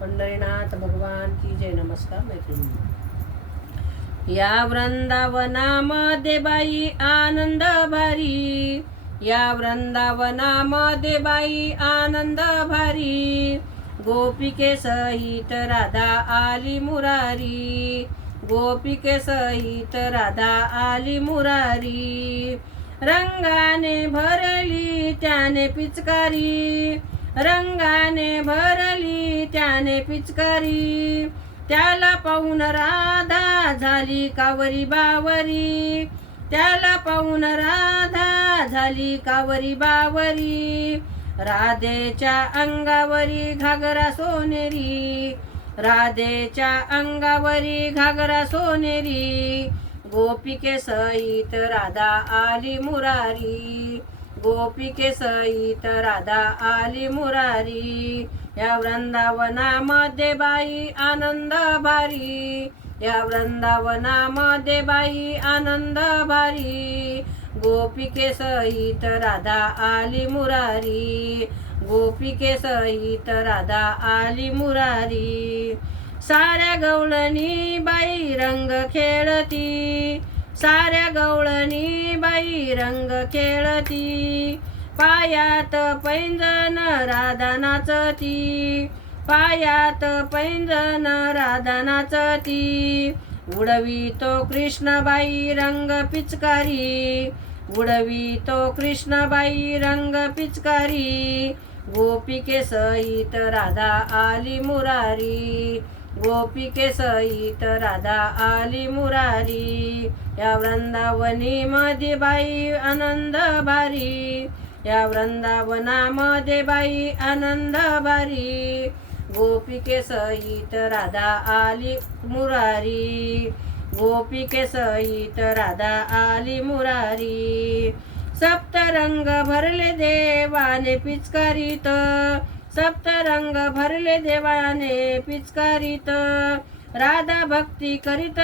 पंढरीनाथ भगवान की जय. नमस्कार मैत्रिणी. या वृंदावनामध्ये बाई आनंद भारी, या वृंदावनामध्ये बाई आनंद भारी. गोपिके सहित राधा आली मुरारी, गोपिके सहित राधा आली मुरारी. रंगाने भरली त्याने पिचकारी, रंगाने भरली त्याने पिचकारी. त्याला पाहून राधा झाली कावरी बावरी, त्याला पाहून राधा झाली कावरी बावरी. राधेच्या अंगावरी घागरा सोनेरी, राधेच्या अंगावरी घागरा सोनेरी. गोपिके सहित राधा आली मुरारी, गोपिके सहित राधा आली मुरारी. या वृंदावनामध्ये बाई आनंद भारी, या वृंदावनामध्ये बाई आनंद भारी. गोपिके सहित राधा आली मुरारी, गोपिके सहित राधा आली मुरारी. साऱ्या गवळणी बाई रंग खेळती, साऱ्या गवळणी बाई रंग खेळती. पायात पैंजण राधा नाचती, पायात पैंजण राधा नाचती. उडवितो कृष्णबाई रंग पिचकारी, उडवितो कृष्णबाई रंग पिचकारी. गोपिके सहित राधा आली मुरारी, गोपिके सहित राधा आली मुरारी. या वृंदावनी मध्ये बाई आनंद भारी, या वृंदावनामध्ये बाई आनंद भारी. गोपिके सहित राधा आली मुरारी, गोपिके सहित राधा आली मुरारी. सप्तरंग भरले देवाने पिचकारीत, सप्तरंग भरले देवाने पिचकारीत. राधा भक्ती करीत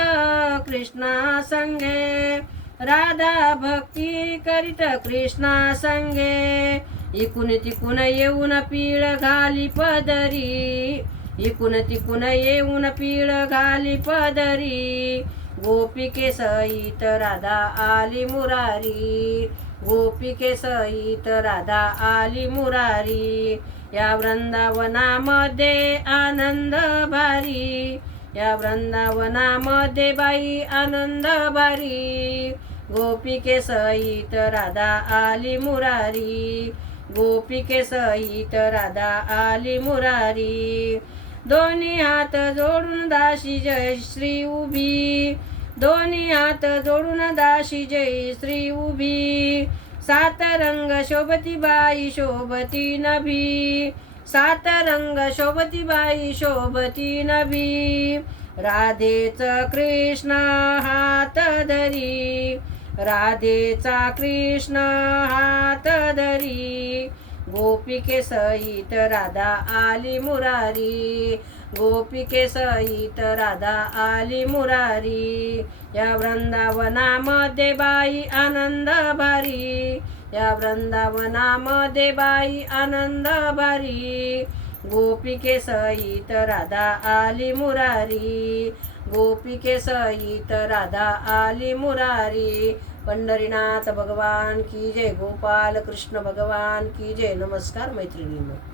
कृष्णा संगे, राधा भक्ती करीत कृष्णा संगे. इकून तिकून येऊन पीळ घाली पदरी, इकून तिकून येऊन पीळ घाली पदरी. गोपिके सहित राधा आली मुरारी, गोपिके सहित राधा आली मुरारी. या वृंदावनामध्ये आनंद भारी, या वृंदावनामध्ये बाई आनंद भारी. गोपिके सहित राधा आली मुरारी, गोपिके सहित राधा आली मुरारी. दोन्ही हात जोडून दासी जय श्री उभी, दोन्ही हात जोडून दासी जय श्री उभी. सात रंग शोभती बाई शोभती नभी, सात रंग शोभती बाई शोभती नभी. राधेचा कृष्ण हात धरी, राधेचा कृष्ण हात धरी. गोपिके सहित राधा आली मुरारी, गोपिके सहित राधा आली मुरारी. या वृंदावनामध्ये बाई आनंद भारी, या वृंदावनामध्ये बाई आनंद भारी. गोपिके सहित राधा आली मुरारी, गोपिके सहित राधा आली मुरारी. पंढरीनाथ भगवान की जय. गोपाल कृष्ण भगवान की जय. नमस्कार मैत्रिणींनो.